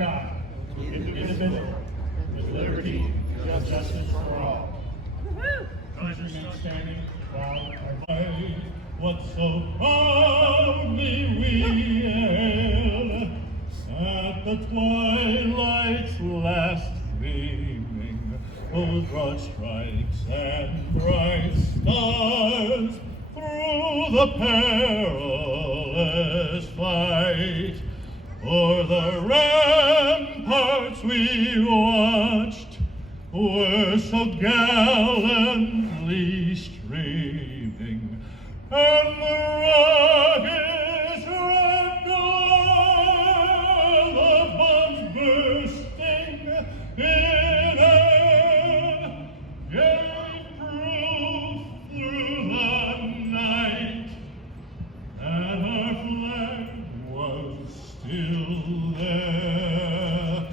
God, indivisible, with liberty and justice for all. Please remain standing while our way, what so proudly we hail, at the twilight's last gleaming, those broad stripes and bright stars, through the perilous fight, o'er the ramparts we watched, were so gallantly streaming, and the rockets wrapped all the bombs bursting in air, gave proof through the night that our flag was still there.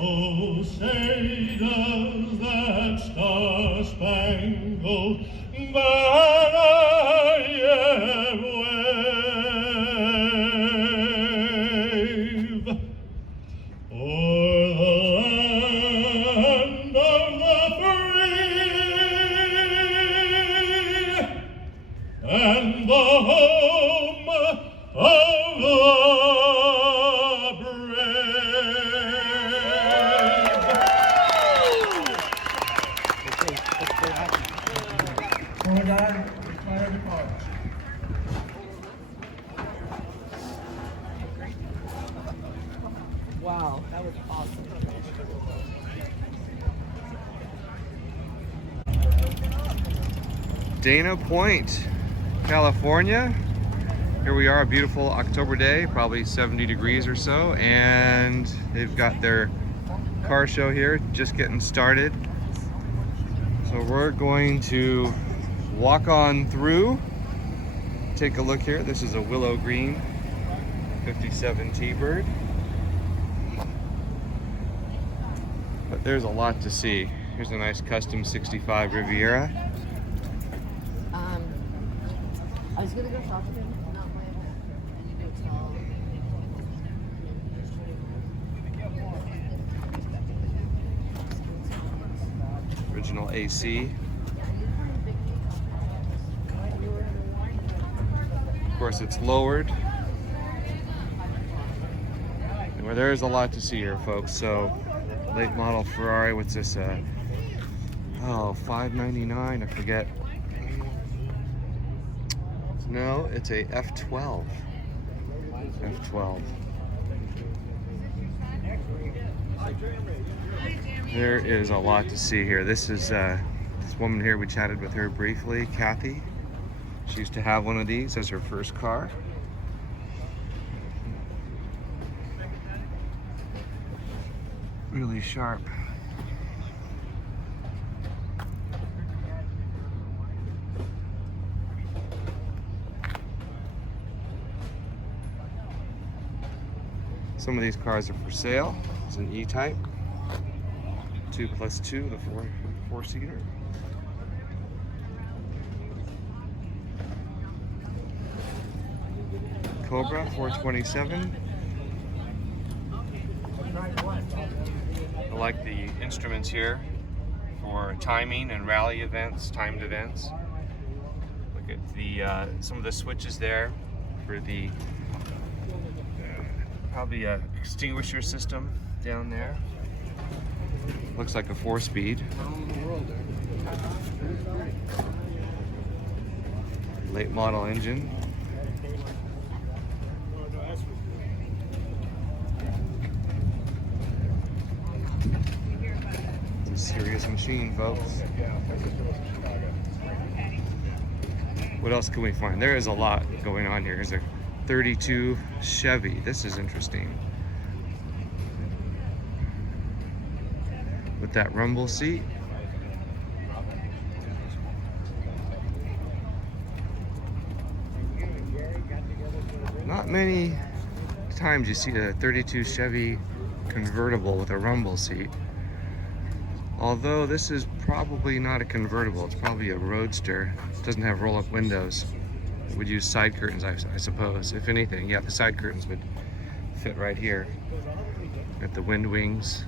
Oh, say does that star-spangled banner yet wave o'er the land of the free and the home of the Wow, that was awesome. Dana Point, California. Here we are, a beautiful October day, probably 70 degrees or so, and they've got their car show here, just getting started. So we're going to walk on through, take a look here. This is a willow green 57 T-Bird. But there's a lot to see. Here's a nice custom 65 Riviera. I was gonna go shopping, not my home. And you do tell. Original AC. Of course, it's lowered. Well, there's a lot to see here, folks. So, late model Ferrari. What's this? $599. I forget. No, it's a F12. F12. There is a lot to see here. This is this woman here. We chatted with her briefly, Kathy. She used to have one of these as her first car. Really sharp. Some of these cars are for sale. It's an E-Type. 2+2, the four-seater. Cobra 427. I like the instruments here for timing and rally events, timed events. Look at the some of the switches there for the probably a extinguisher system down there. Looks like a 4-speed. Late model engine. It's a serious machine, folks. What else can we find? There is a lot going on here. Here's a 32 Chevy. This is interesting. With that rumble seat. Not many times you see a 32 Chevy convertible with a rumble seat. Although this is probably not a convertible, it's probably a roadster. It doesn't have roll-up windows. It would use side curtains, I suppose. If anything, yeah, the side curtains would fit right here. Got the wind wings.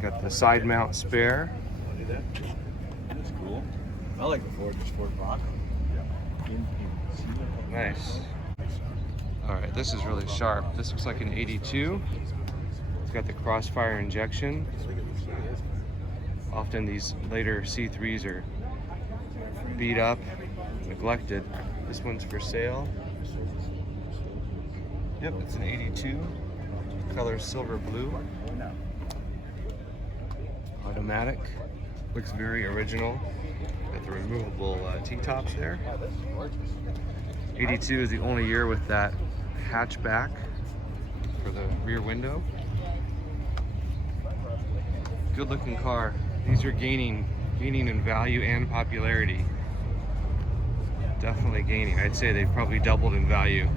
Got the side mount spare. That's cool. I like the Ford Bronco. Nice. All right, this is really sharp. This looks like an 82. It's got the crossfire injection. Often these later C3s are beat up, neglected. This one's for sale. Yep, it's an 82. Color silver blue. Automatic. Looks very original. Got the removable T-tops there. 82 is the only year with that hatchback for the rear window. Good looking car. These are gaining in value and popularity. Definitely gaining. I'd say they've probably doubled in value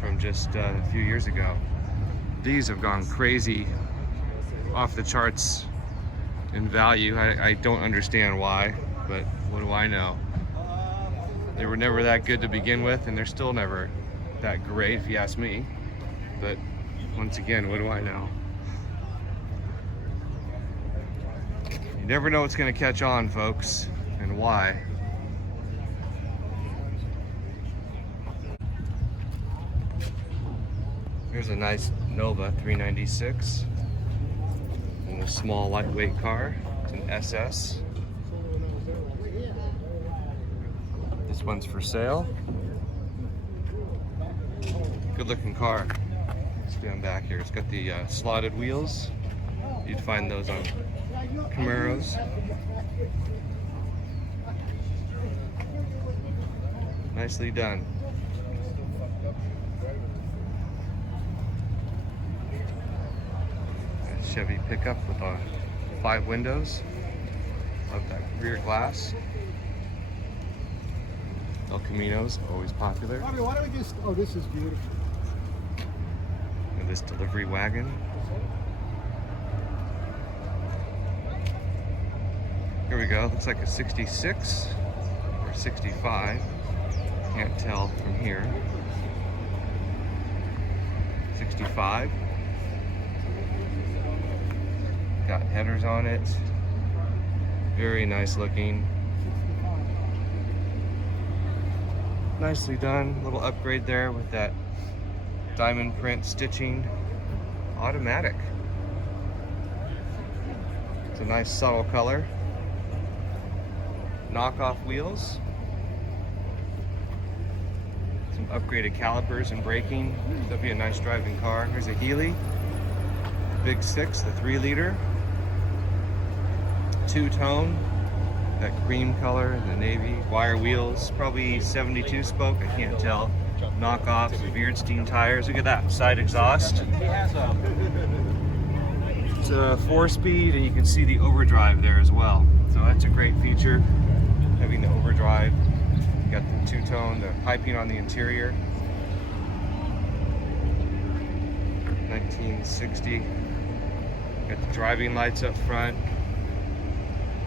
from just a few years ago. These have gone crazy, off the charts in value. I don't understand why, but what do I know? They were never that good to begin with, and they're still never that great if you ask me. But once again, what do I know? You never know what's going to catch on, folks, and why. Here's a nice Nova 396 and a small lightweight car. It's an SS. This one's for sale. Good looking car. Stand back here. It's got the slotted wheels. You'd find those on Camaros. Nicely done. A Chevy pickup with 5 windows. Love that rear glass. El Camino's always popular. Why don't we just, oh, this is beautiful. And this delivery wagon. Here we go. Looks like a 66 or 65. Can't tell from here. 65. Got headers on it. Very nice looking. Nicely done. Little upgrade there with that diamond print stitching. Automatic. It's a nice subtle color. Knockoff wheels. Some upgraded calipers and braking. That'd be a nice driving car. Here's a Healey. Big 6, the 3-liter. Two-tone. That cream color, the navy. Wire wheels. Probably 72 spoke. I can't tell. Knockoff. Beardstein tires. Look at that. Side exhaust. It's a 4-speed, and you can see the overdrive there as well. So that's a great feature. Having the overdrive. You got the two-tone, the piping on the interior. 1960. Got the driving lights up front.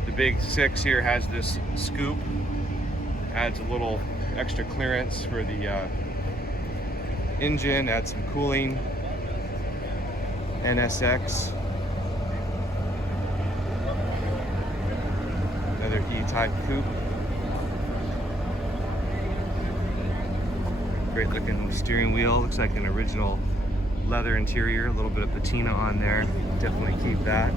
The big 6 here has this scoop. Adds a little extra clearance for the engine. Adds some cooling. NSX. Another E-type coupe. Great looking steering wheel. Looks like an original leather interior. A little bit of patina on there. Definitely keep that.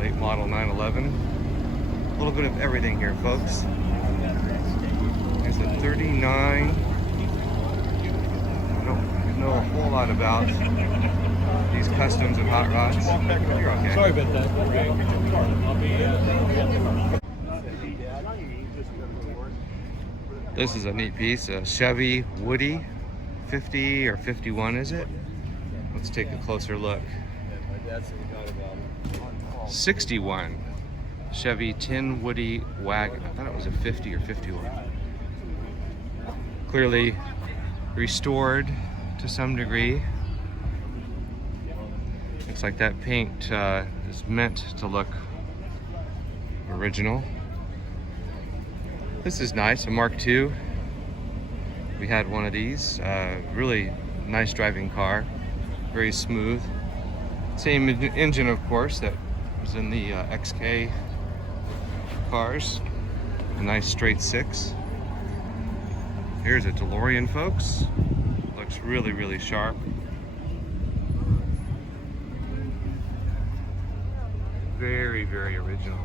Late model 911. A little bit of everything here, folks. There's a 39. I don't know a whole lot about these customs and hot rods. You're okay. Sorry about that. This is a neat piece, a Chevy Woody 50 or 51, is it? Let's take a closer look. 61 Chevy Tin Woody wagon. I thought it was a 50 or 51. Clearly restored to some degree. Looks like that paint is meant to look original. This is nice, a Mark II. We had one of these. Really nice driving car. very smooth. Same engine, of course, that was in the XK cars. A nice straight 6. Here's a DeLorean, folks. Looks really, really sharp. Very, very original.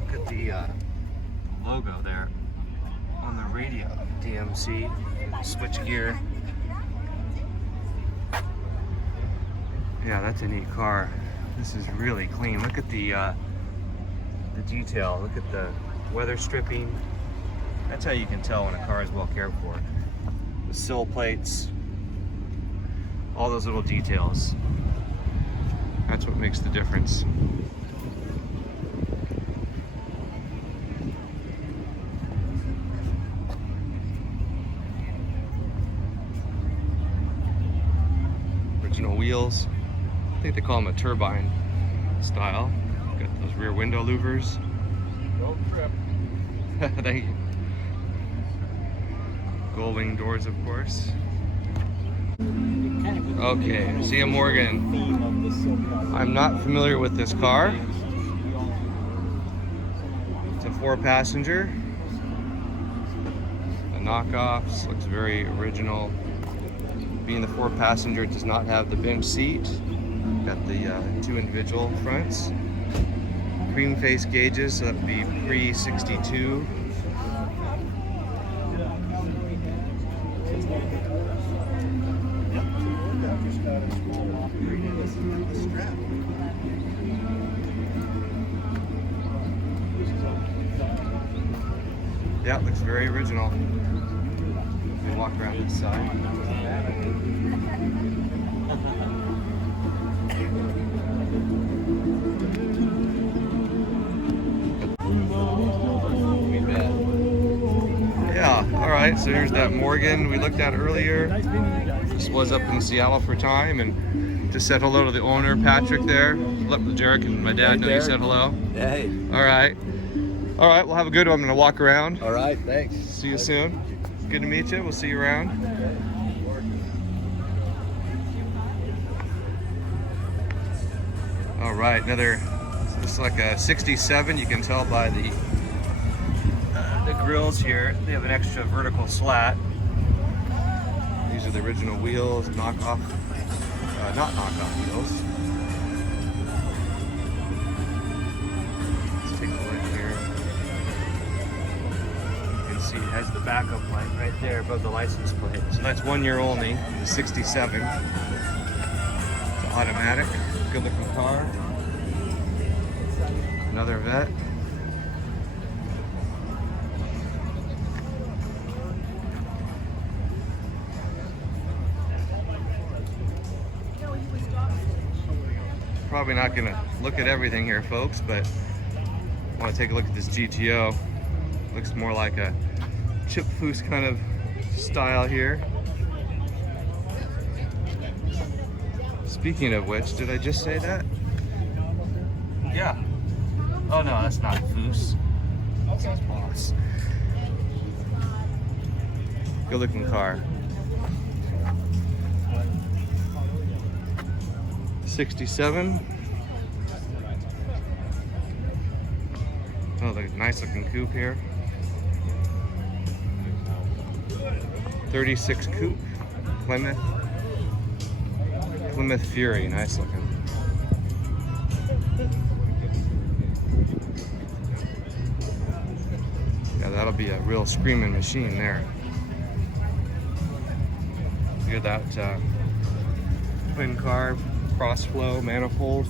Look at the logo there on the radio. DMC, switchgear. Yeah, that's a neat car. This is really clean. Look at the detail. Look at the weather stripping. That's how you can tell when a car is well cared for. The sill plates, all those little details. That's what makes the difference. Original wheels. I think they call them a turbine style. Got those rear window louvers. Don't trip. Thank you. Gold wing doors, of course. Okay, Sia Morgan. I'm not familiar with this car. It's a 4-passenger. The knockoffs looks very original. Being the 4-passenger, it does not have the bench seat. Got the 2 individual fronts. Cream face gauges, so that would be pre-62. Yeah, it looks very original. Let me walk around this side. Yeah, alright, so here's that Morgan we looked at earlier. Just was up in Seattle for time, and just said hello to the owner, Patrick, there. Let Derek and my dad know you said hello. Hey. Alright. Alright, well, have a good one. I'm going to walk around. All right, thanks. See you soon. Good to meet you. We'll see you around. All right, another, it's like a 67. You can tell by the grills here. They have an extra vertical slat. These are the original wheels, knockoff, not knockoff wheels. Let's take a look here. You can see it has the backup light right there above the license plate. So that's 1 year only, the 67. It's automatic, good looking car. Another Vet. Probably not gonna look at everything here, folks, but I want to take a look at this GTO. Looks more like a chip foose kind of style here. Speaking of which, did I just say that? Yeah. Oh no, that's not foose. That's boss. Good looking car. 67. Oh, the nice looking coupe here. 36 coupe, Plymouth Fury, nice looking. Yeah, that'll be a real screaming machine there. Look at that twin carb, cross flow manifold.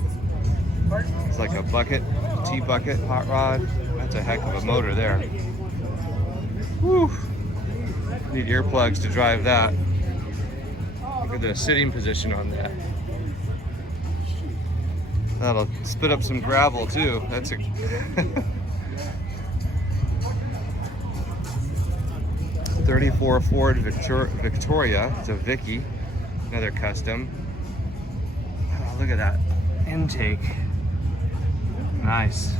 It's like a bucket, T-bucket, hot rod. That's a heck of a motor there. Whew. Need earplugs to drive that. Look at the sitting position on that. That'll spit up some gravel too. That's a 34 Ford Victoria. It's a Vicky, another custom. Oh, look at that intake. Nice.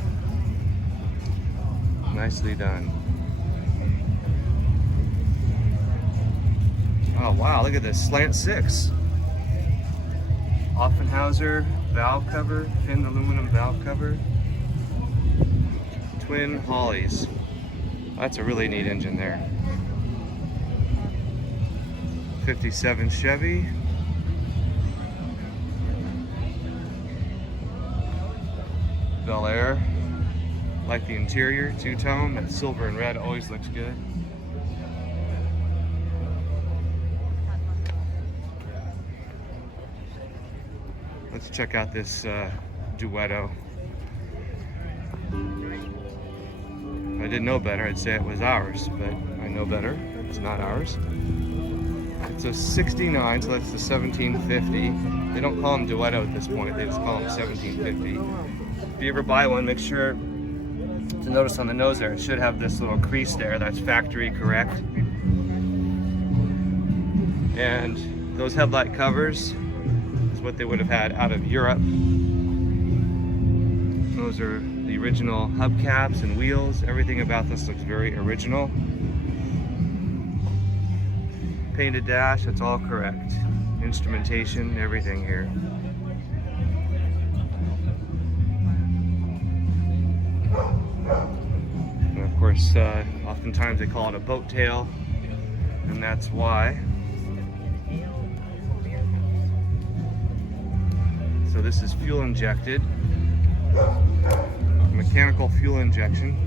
Nicely done. Oh wow, look at this, slant 6. Offenhauser valve cover, thin aluminum valve cover. Twin Hollies. That's a really neat engine there. 57 Chevy. Bel Air. Like the interior, two-tone. That silver and red always looks good. Let's check out this Duetto. If I didn't know better, I'd say it was ours, but I know better. It's not ours. It's a 69, so that's the 1750. They don't call them Duetto at this point, they just call them 1750. If you ever buy one, make sure to notice on the nose there, it should have this little crease there. That's factory correct. And those headlight covers is what they would have had out of Europe. Those are the original hubcaps and wheels. Everything about this looks very original. Painted dash, that's all correct. Instrumentation, everything here. And of course, oftentimes they call it a boat tail, and that's why. So this is fuel injected, mechanical fuel injection.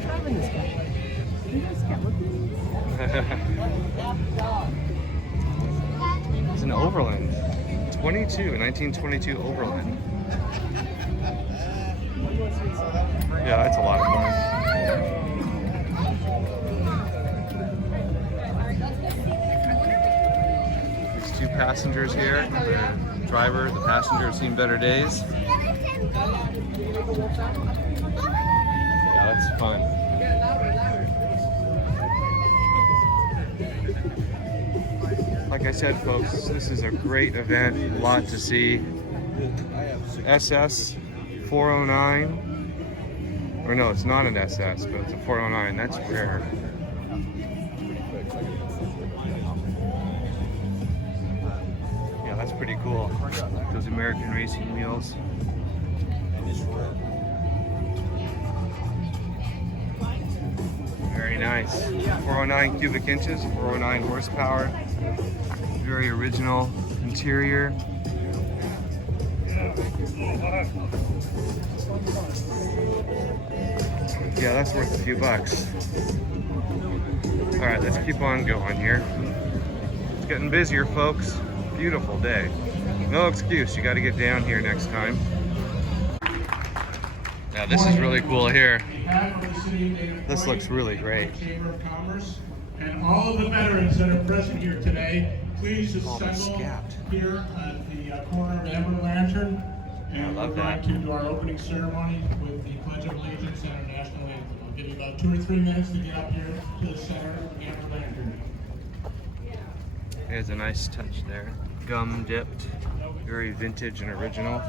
Driving this guy. You guys can't look at me. It's an Overland. 1922 Overland. Yeah, that's a lot of fun. There's two passengers here. The driver, the passenger have seen better days. Yeah, that's fun. Like I said, folks, this is a great event, a lot to see. SS 409, or no, it's not an SS, but it's a 409, that's rare. Yeah, that's pretty cool. Those American racing wheels. Very nice. 409 cubic inches, 409 horsepower. Very original interior. Yeah, that's worth a few bucks. All right, let's keep on going here. It's getting busier, folks. Beautiful day. No excuse, you got to get down here next time. Yeah, this is really cool here. This looks really great. Chamber of Commerce and all of the veterans that are present here today, please assemble here at the corner of Ever Lantern. And we're going to do our opening ceremony with the Pledge of Allegiance and our national anthem. I'll give you about 2 or 3 minutes to get up here to the center of the Ever Lantern. There's a nice touch there. Gum dipped, very vintage and original.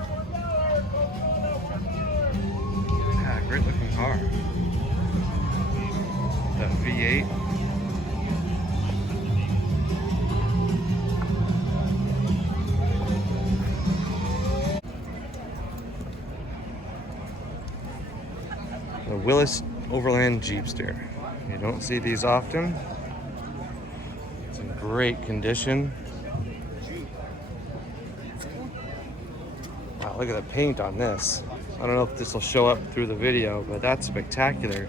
Yeah, great looking car. That V8. The Willis Overland Jeepster. You don't see these often. It's in great condition. Wow, look at the paint on this. I don't know if this will show up through the video, but that's spectacular.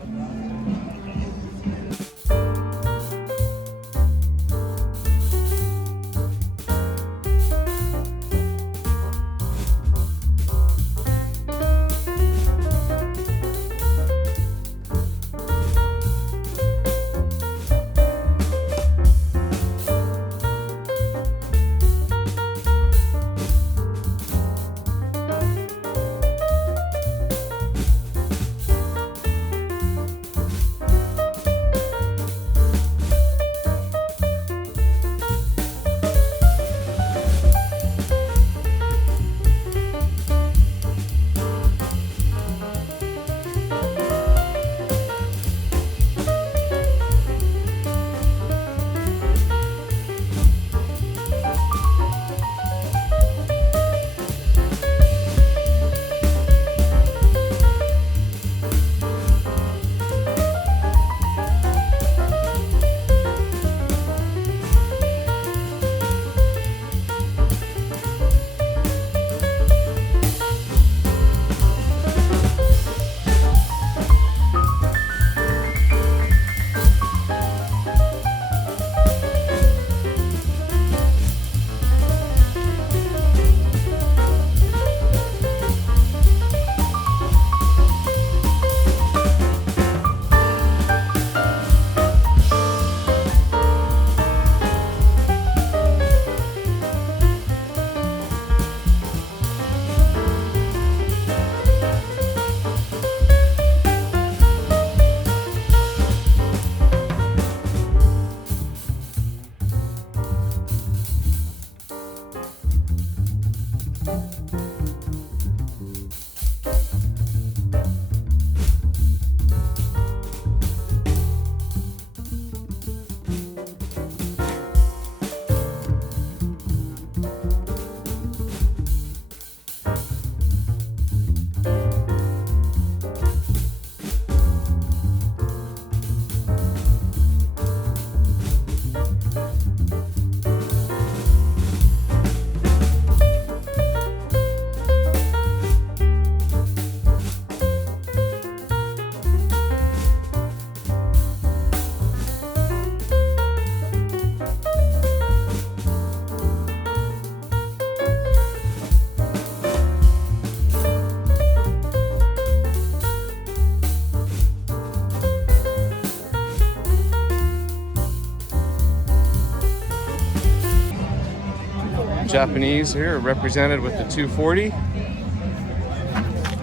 Japanese here represented with the 240.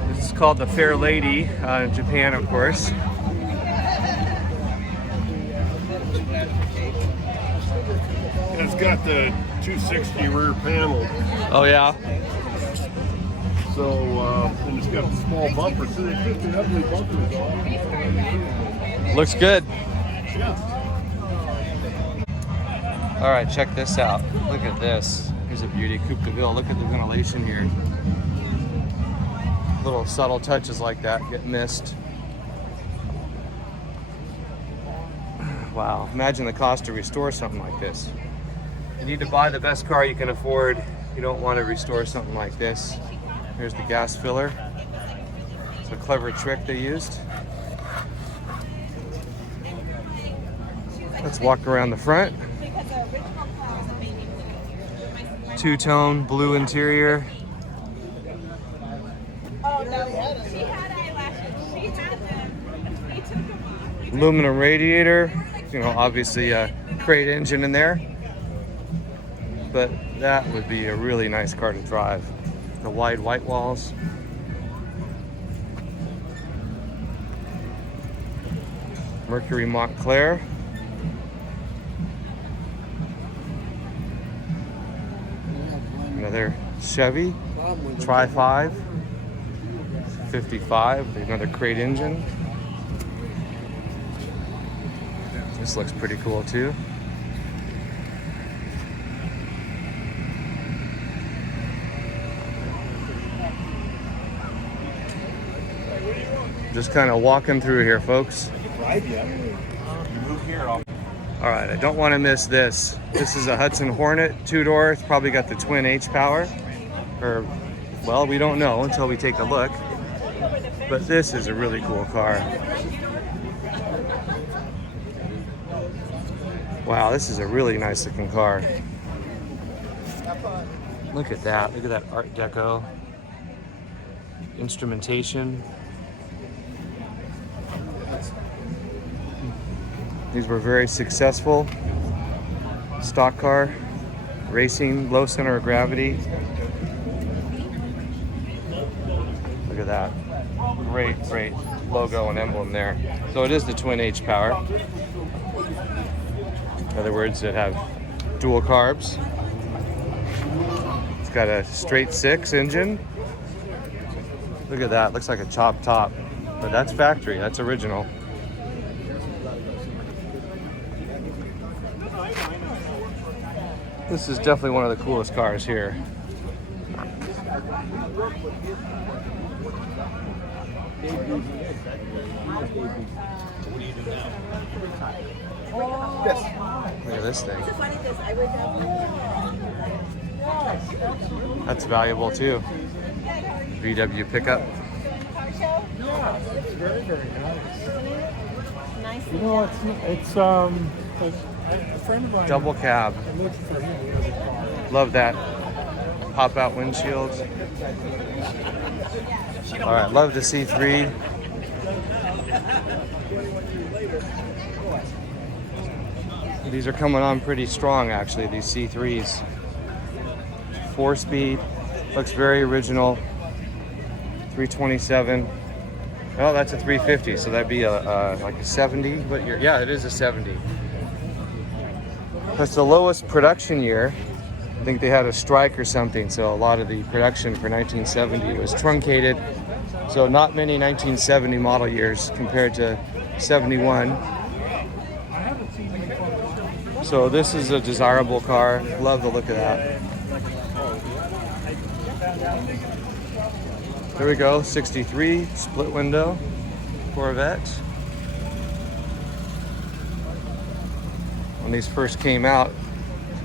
This is called the Fair Lady in Japan, of course. It's got the 260 rear panel. Oh yeah. So, and it's got a small bumper. So they took the ugly bumpers off. Looks good. Yeah. All right, check this out. Look at this. Here's a beauty. Coupe de Ville. Look at the ventilation here. Little subtle touches like that get missed. Wow. Imagine the cost to restore something like this. You need to buy the best car you can afford. You don't want to restore something like this. Here's the gas filler. It's a clever trick they used. Let's walk around the front. Two-tone blue interior. Oh no, she had eyelashes. She had them. They took them off. Aluminum radiator. You know, obviously a crate engine in there. But that would be a really nice car to drive. The wide white walls. Mercury Montclair. Another Chevy Tri-5 55, another crate engine. This looks pretty cool too. Just kind of walking through here, folks. move here, I'll... All right, I don't want to miss this. This is a Hudson Hornet, 2-door. It's probably got the twin H power. Or, well, we don't know until we take a look. But this is a really cool car. Wow, this is a really nice looking car. Look at that. Look at that Art Deco. Instrumentation. These were very successful. Stock car, racing, low center of gravity. Look at that. Great, great logo and emblem there. So it is the twin H power. In other words, it have dual carbs. It's got a straight 6 engine. Look at that, looks like a chop top. But that's factory, that's original. This is definitely one of the coolest cars here. Look at this thing. That's valuable too. VW pickup. It's very, very nice. You know, it's a friend of mine. Double cab. I looked for him. He has a car. Love that. Pop out windshields. All right, love the C3. These are coming on pretty strong, actually, these C3s. 4-speed, looks very original. 327. Oh, that's a 350, so that'd be like a 70. But yeah, it is a 70. That's the lowest production year. I think they had a strike or something, so a lot of the production for 1970 was truncated. So not many 1970 model years compared to 71. So this is a desirable car. Love the look of that. There we go, 63, split window, Corvette. When these first came out,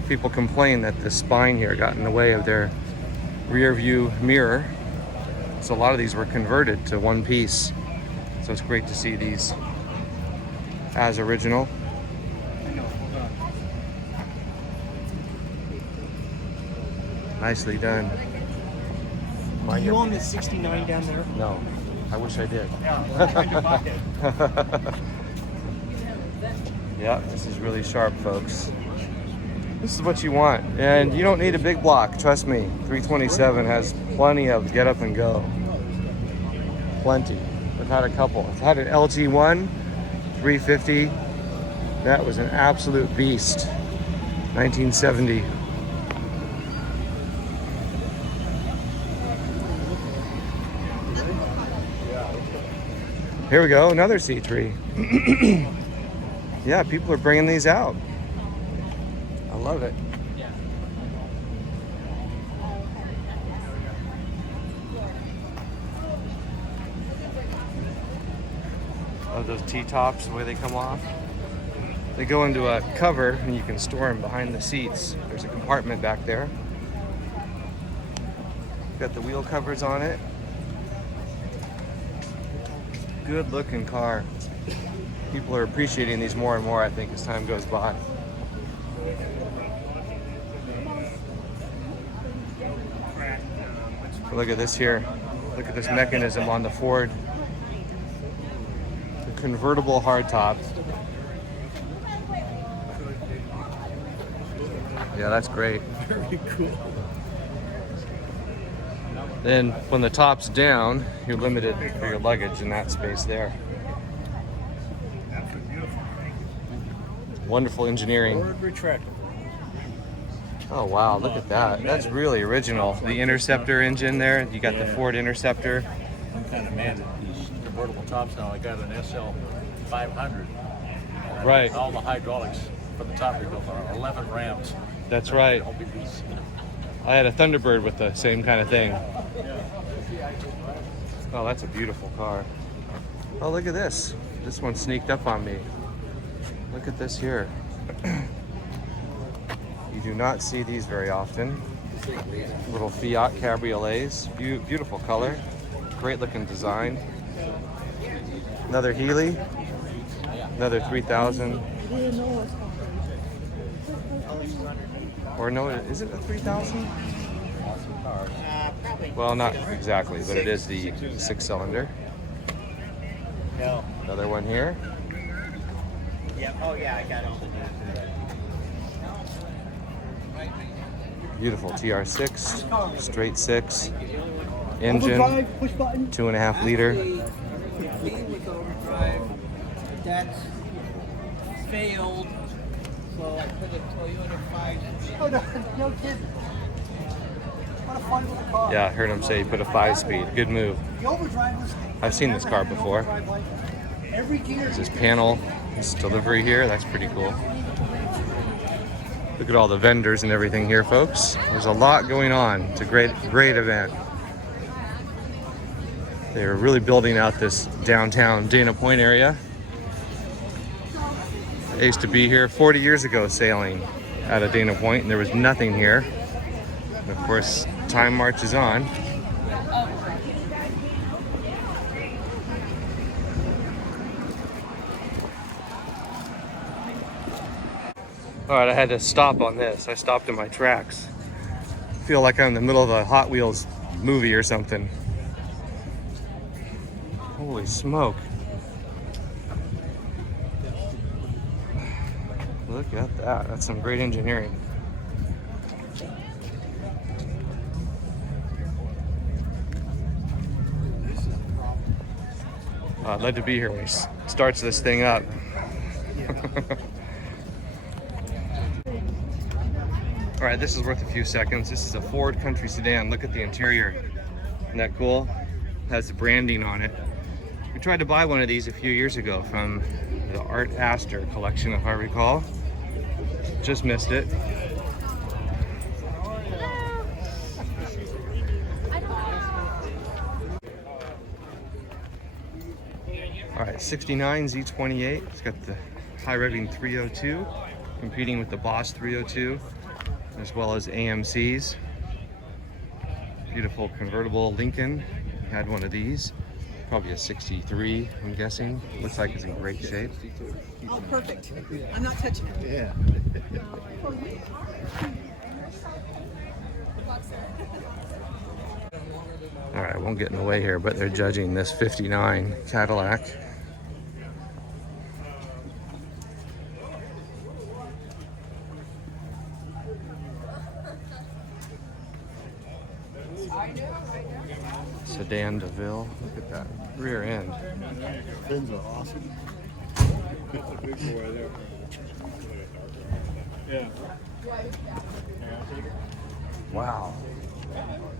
people complained that the spine here got in the way of their rear view mirror. So a lot of these were converted to one piece. So it's great to see these as original. Nicely done. You own the 69 down there? No, I wish I did. Yeah, this is really sharp, folks. This is what you want, and you don't need a big block, trust me. 327 has plenty of get up and go. Plenty. I've had a couple. I've had an LG1 350. That was an absolute beast. 1970. Here we go, another C3. Yeah, people are bringing these out. I love it. Love those T-tops, the way they come off. They go into a cover and you can store them behind the seats. There's a compartment back there. Got the wheel covers on it. Good looking car. People are appreciating these more and more, I think, as time goes by. Look at this here. Look at this mechanism on the Ford. The convertible hardtop. Yeah, that's great. Very cool. Then when the top's down, you're limited for your luggage in that space there. Wonderful engineering. Forward retractable. Oh wow, look at that. That's really original. The Interceptor engine there. You got the Ford Interceptor. I'm kind of mad at these convertible tops now. I got an SL 500. Right. All the hydraulics for the top rebuilt are 11 Rams. That's right. All big pieces. I had a Thunderbird with the same kind of thing. Oh, that's a beautiful car. Oh, look at this. This one sneaked up on me. Look at this here. You do not see these very often. Little Fiat cabriolets, beautiful color, great looking design. Another Healey, another 3000. Or no, is it a 3000? Well, not exactly, but it is the 6-cylinder. No. Another one here. Yeah. Oh yeah, I got it. Beautiful TR6, straight 6, engine, 2.5 liter. With overdrive. That's failed. So I put a Toyota 5. Oh no kidding. What a fun little car. Yeah, I heard him say he put a 5-speed. Good move. The overdrive was. I've seen this car before. Every gear. There's this panel, this delivery here. That's pretty cool. Look at all the vendors and everything here, folks. There's a lot going on. It's a great event. They're really building out this downtown Dana Point area. I used to be here 40 years ago sailing out of Dana Point, and there was nothing here. And of course, time marches on. All right, I had to stop on this. I stopped in my tracks. I feel like I'm in the middle of a Hot Wheels movie or something. Holy smoke. Look at that. That's some great engineering. I'd love to be here when he starts this thing up. All right, this is worth a few seconds. This is a Ford Country Sedan. Look at the interior. Isn't that cool? Has the branding on it. We tried to buy one of these a few years ago from the Art Astor collection, if I recall. Just missed it. All right, 69 Z28. It's got the high revving 302, competing with the Boss 302. As well as AMCs. Beautiful convertible Lincoln. Had one of these. Probably a 63, I'm guessing. Looks like it's in great shape. Oh, perfect. I'm not touching it. Yeah. All right, I won't get in the way here, but they're judging this 59 Cadillac. Sedan DeVille. Look at that rear end. Fins are awesome. Big boy there. Yeah. Wow.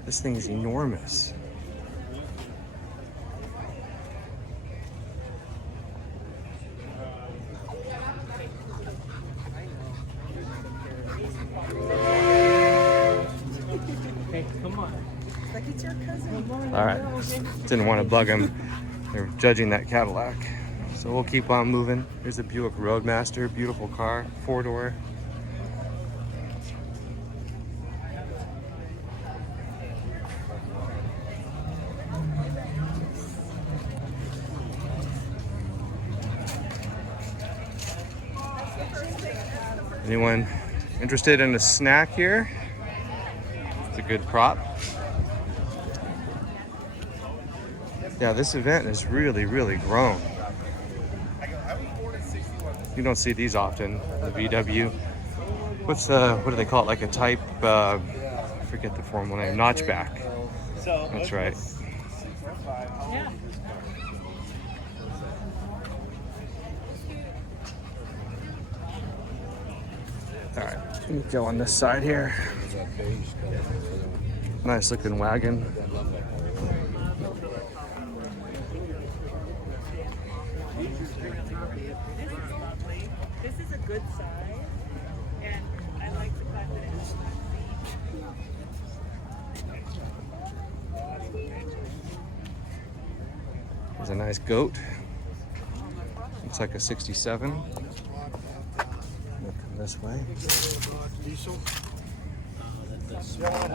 This thing is enormous. Hey, come on. Like it's your cousin. All right, didn't want to bug them. They're judging that Cadillac. So we'll keep on moving. Here's the Buick Roadmaster, beautiful car, 4-door. Anyone interested in a snack here? It's a good prop. Yeah, this event has really grown. You don't see these often, the VW. What do they call it? Like a type, I forget the formal name, notchback. That's right. Yeah. All right, let me go on this side here. Nice looking wagon. This is a good size, and I like the fact that it's There's a nice goat. Looks like a 67. this way.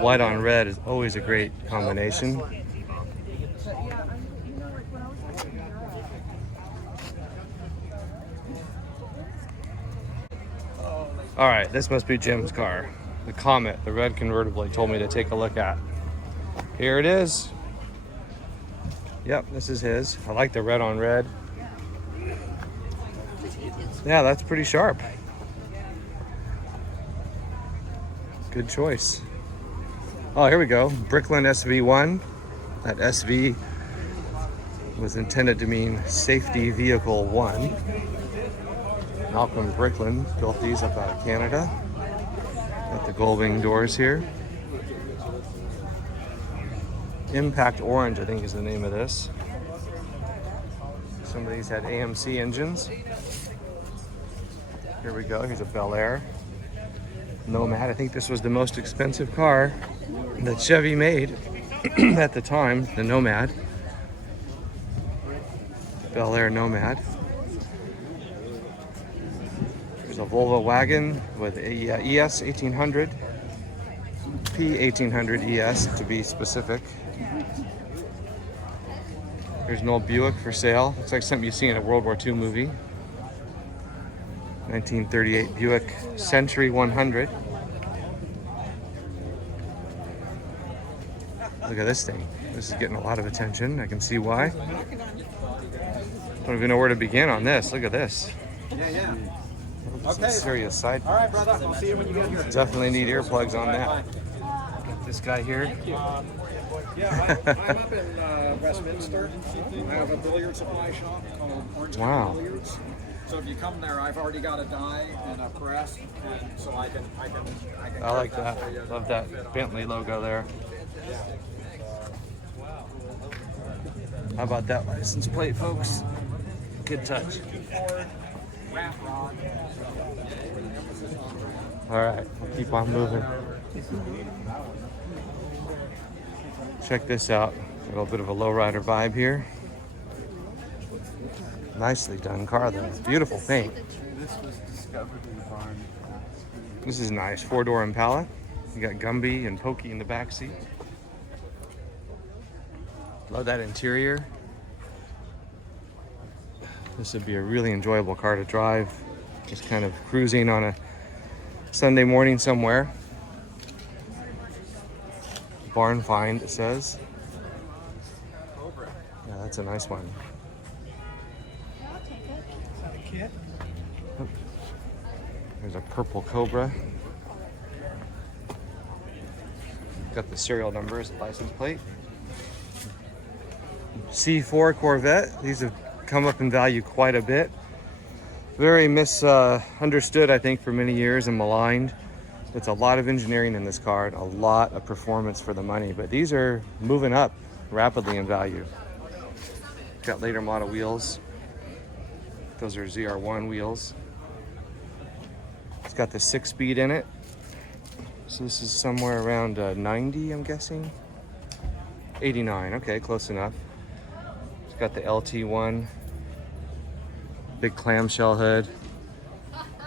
White on red is always a great combination. All right, this must be Jim's car. The Comet, the red convertible he told me to take a look at. Here it is. Yep, this is his. I like the red on red. Yeah, that's pretty sharp. Good choice. Oh, here we go. Bricklin SV1. That SV was intended to mean Safety Vehicle 1. Malcolm Bricklin built these up out of Canada. Got the Goldwing doors here. Impact Orange, I think, is the name of this. Some of these had AMC engines. Here we go. Here's a Bel Air Nomad. I think this was the most expensive car that Chevy made at the time, the Nomad. Bel Air Nomad. There's a Volvo wagon with a ES 1800, P1800 ES to be specific. There's an old Buick for sale. Looks like something you see in a World War II movie. 1938 Buick Century 100. Look at this thing. This is getting a lot of attention. I can see why. Don't even know where to begin on this. Look at this. Yeah. Some serious side. All right, brother. We'll see you when you get here. Definitely need earplugs on that. Got this guy here. Yeah, I'm up in Westminster. I have a billiard supply shop called Orange County Billiards. So if you come there, I've already got a die and a press, and so I can I like cut that. for you. Love that Bentley logo there. How about that license plate, folks? Good touch. All right, we'll keep on moving. Check this out. A little bit of a lowrider vibe here. Nicely done car though. Beautiful paint. This is nice. 4-door Impala. You got Gumby and Pokey in the back seat. Love that interior. This would be a really enjoyable car to drive. Just kind of cruising on a Sunday morning somewhere. Barn find, it says. Yeah, that's a nice one. There's a purple Cobra. Got the serial number as a license plate. C4 Corvette. These have come up in value quite a bit. Very misunderstood, I think, for many years and maligned. It's a lot of engineering in this car and a lot of performance for the money, but these are moving up rapidly in value. Got later model wheels. Those are ZR1 wheels. It's got the 6-speed in it. So this is somewhere around 90, I'm guessing. 89, okay, close enough. It's got the LT1. Big clamshell hood.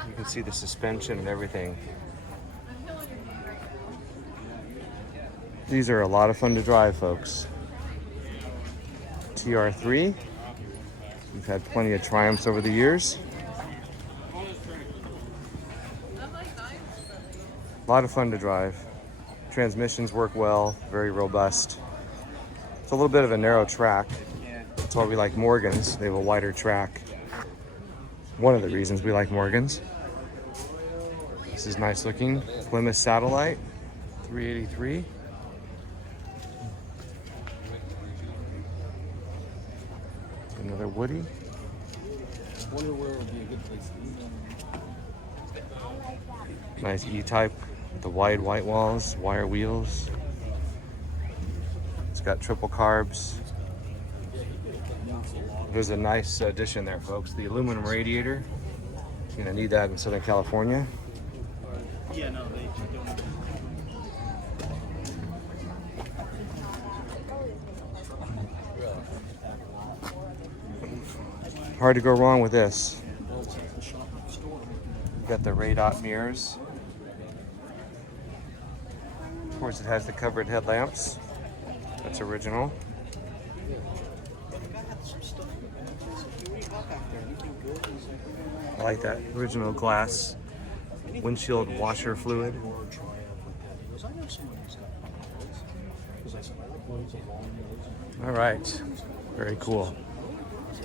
You can see the suspension and everything. These are a lot of fun to drive, folks. TR3. We've had plenty of Triumphs over the years. A lot of fun to drive. Transmissions work well, very robust. It's a little bit of a narrow track. That's why we like Morgans. They have a wider track. One of the reasons we like Morgans. This is nice looking. Plymouth Satellite, 383. Another Woody. Wonder where would be a good place to eat. Nice E-Type with the wide white walls, wire wheels. It's got triple carbs. There's a nice addition there, folks. The aluminum radiator. You're gonna need that in Southern California. Yeah, no, they don't. Hard to go wrong with this. got the radot mirrors. Of course, it has the covered headlamps. That's original. I like that original glass windshield washer fluid. All right, very cool.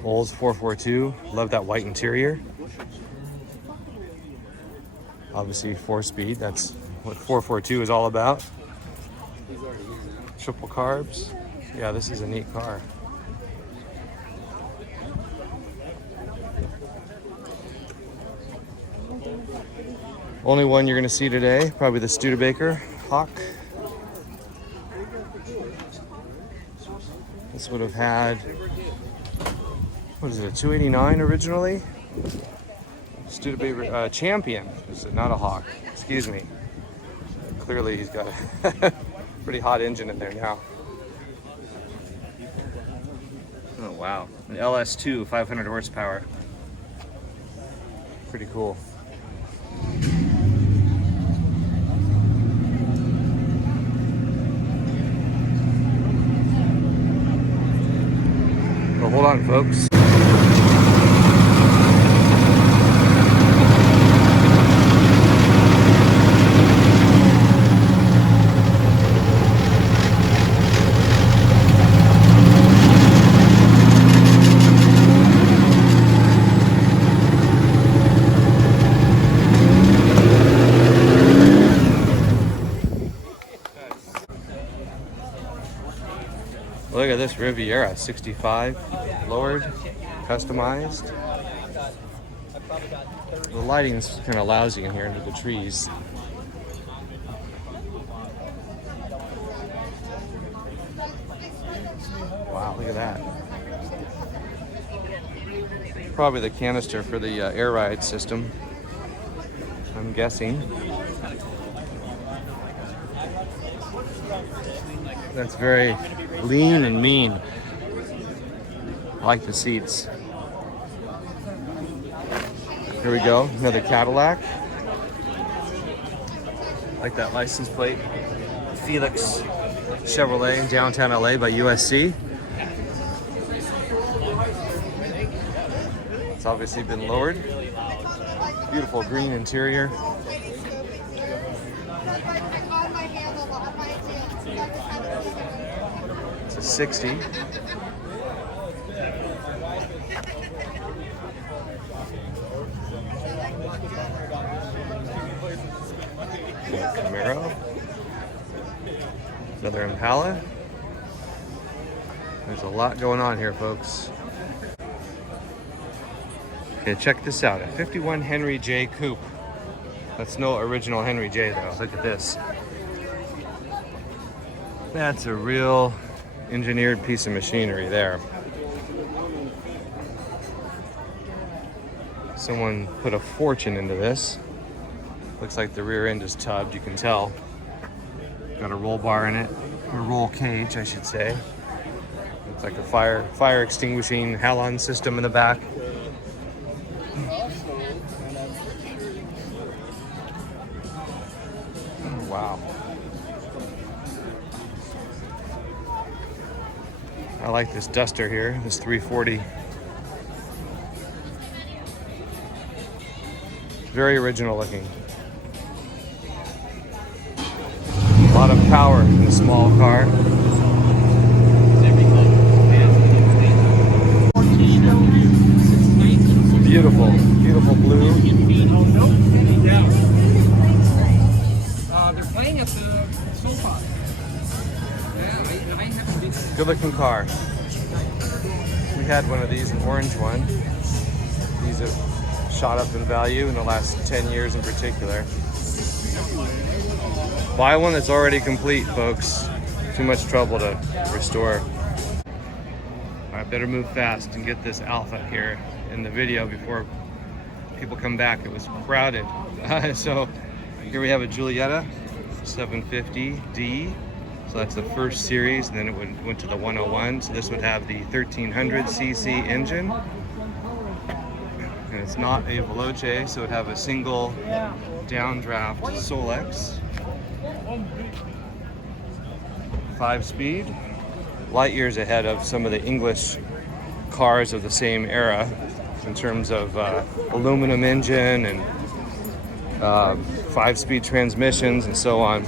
Olds 442, love that white interior. Obviously 4-speed, that's what 442 is all about. Triple carbs. Yeah, this is a neat car. Only one you're gonna see today, probably the Studebaker Hawk. This would have had, what is it, a 289 originally? Studebaker Champion, not a Hawk, excuse me. Clearly he's got a pretty hot engine in there now. Oh wow, an LS2, 500 horsepower. Pretty cool. Well, hold on, folks. Look at this Riviera, 65, lowered, customized. The lighting's kind of lousy in here under the trees. Wow, look at that. Probably the canister for the air ride system, I'm guessing. That's very lean and mean. I like the seats. Here we go, another Cadillac. I like that license plate. Felix Chevrolet in downtown LA by USC. It's obviously been lowered. Beautiful green interior. It's a 60. Camaro. Another Impala. There's a lot going on here, folks. Okay, check this out. A 51 Henry J coupe. That's no original Henry J though. Look at this. That's a real engineered piece of machinery there. Someone put a fortune into this. Looks like the rear end is tubbed, you can tell. Got a roll bar in it, or roll cage, I should say. Looks like a fire extinguishing halon system in the back. Oh, wow. I like this Duster here, this 340. Very original looking. A lot of power in a small car. Beautiful, beautiful blue. They're playing at the sofa. Good looking car. We had one of these, an orange one. These have shot up in value in the last 10 years in particular. Buy one that's already complete, folks. Too much trouble to restore. All right, better move fast and get this Alfa here in the video before people come back. It was crowded. So here we have a Giulietta 750D. So that's the first series, and then it went to the 101. So this would have the 1300cc engine and a it's not a Veloce, so it have a single downdraft Solex. 5-speed. Light years ahead of some of the English cars of the same era in terms of aluminum engine and 5-speed transmissions and so on.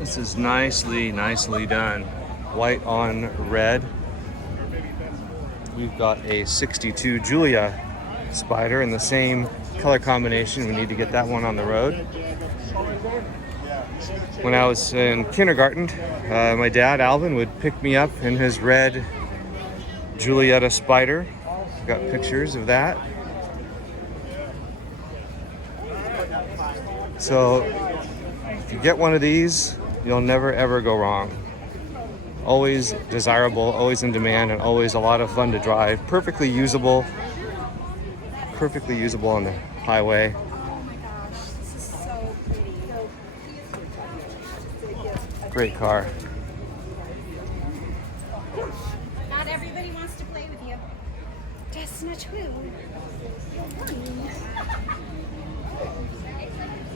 This is nicely done. White on red. We've got a 62 Giulia Spider in the same color combination. We need to get that one on the road. When I was in kindergarten, my dad, Alvin, would pick me up in his red Giulietta Spider. Got pictures of that. So if you get one of these, you'll never ever go wrong. Always desirable, always in demand, and always a lot of fun to drive. Perfectly usable on the highway. Great car. Not everybody wants to play with you. That's not true.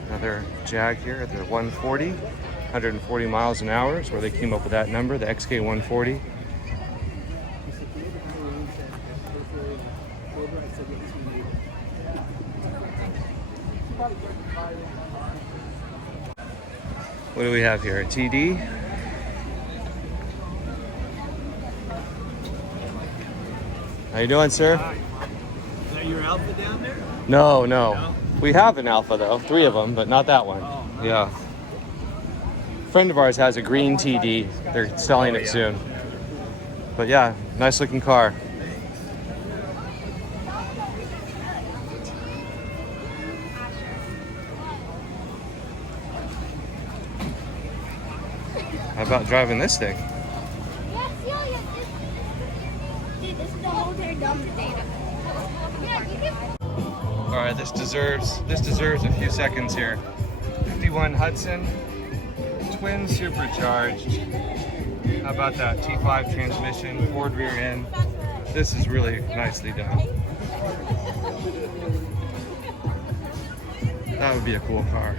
Another Jag here at the 140, 140 miles an hour is where they came up with that number, the XK 140. What do we have here? A TD? How you doing, sir? Is that your Alfa down there? No. We have an Alfa though, 3 of them, but not that one. Yeah. A friend of ours has a green TD. They're selling it soon. But yeah, nice looking car. How about driving this thing? Dude, this is the whole entire dump data. All right, this deserves a few seconds here. 51 Hudson, twin supercharged. How about that T5 transmission, Ford rear end? This is really nicely done. That would be a cool car.